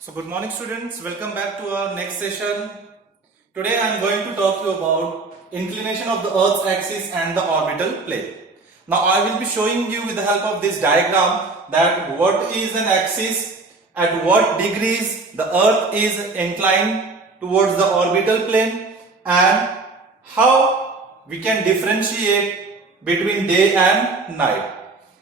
So good morning students, welcome back to our next session. Today I am going to talk to you about inclination of the Earth's axis and the orbital plane. Now I will be showing you with the help of this diagram that what is an axis, at what degrees the Earth is inclined towards the orbital plane, and how we can differentiate between day and night.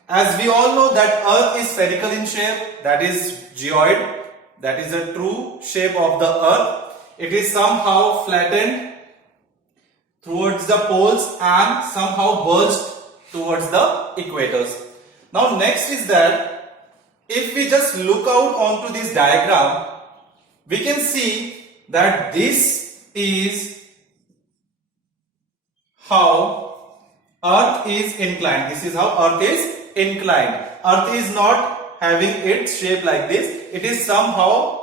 As we all know that Earth is spherical in shape, that is geoid, that is a true shape of the Earth. It is somehow flattened towards the poles and somehow bulged towards the equators. Now next is that if we just look out onto this diagram, we can see that this is how Earth is inclined. This is how Earth is inclined. Earth is not having its shape like this. It is somehow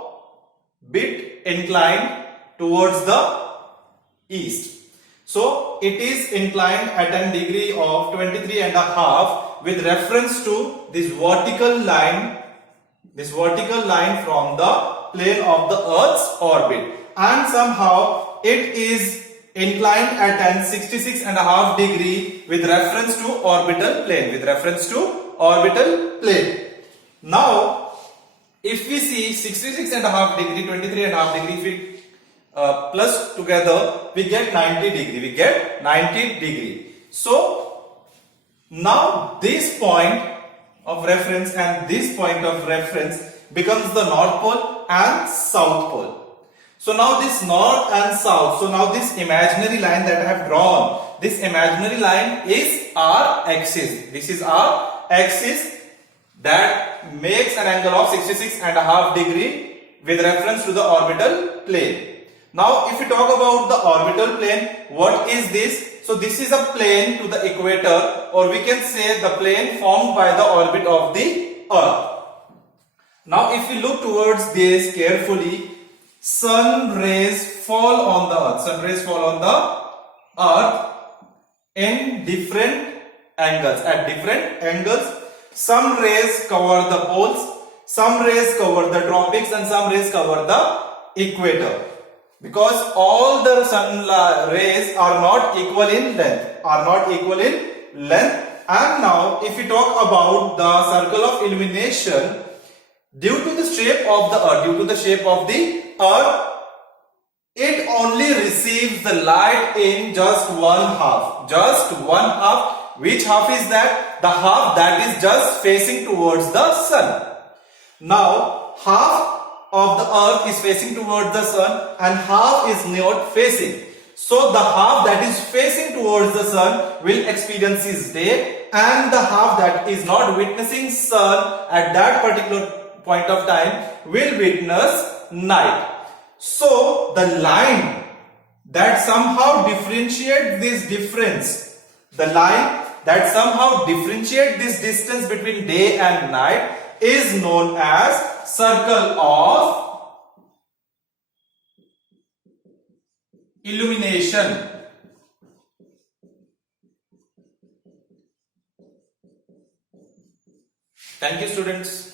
bit inclined towards the east. So it is inclined at an degree of 23.5 with reference to this vertical line from the plane of the Earth's orbit, and somehow it is inclined at an 66.5 degree with reference to orbital plane. Now if we see 66.5 degree, 23.5 degree, if we plus together, we get 90 degree. So now this point of reference and this point of reference becomes the North Pole and South Pole. So now this North and South, so now this imaginary line that I have drawn, this imaginary line is our axis. This is our axis that makes an angle of 66.5 degree with reference to the orbital plane. Now if we talk about the orbital plane, what is this? So this is a plane to the equator, or we can say the plane formed by the orbit of the Earth. Now if we look towards this carefully, sun rays fall on the Earth in different angles, at different angles. Some rays cover the poles, some rays cover the tropics, and some rays cover the equator. Because all the sun rays are not equal in length. And now if we talk about the circle of illumination, due to the shape of the Earth, it only receives the light in just one half. Which half is that? The half that is just facing towards the sun. Now half of the Earth is facing towards the sun and half is not facing. So the half that is facing towards the sun will experience its day, and the half that is not witnessing sun at that particular point of time will witness night. So the line that somehow differentiates this difference, the line that somehow differentiates this distance between day and night is known as circle of illumination. Thank you, students.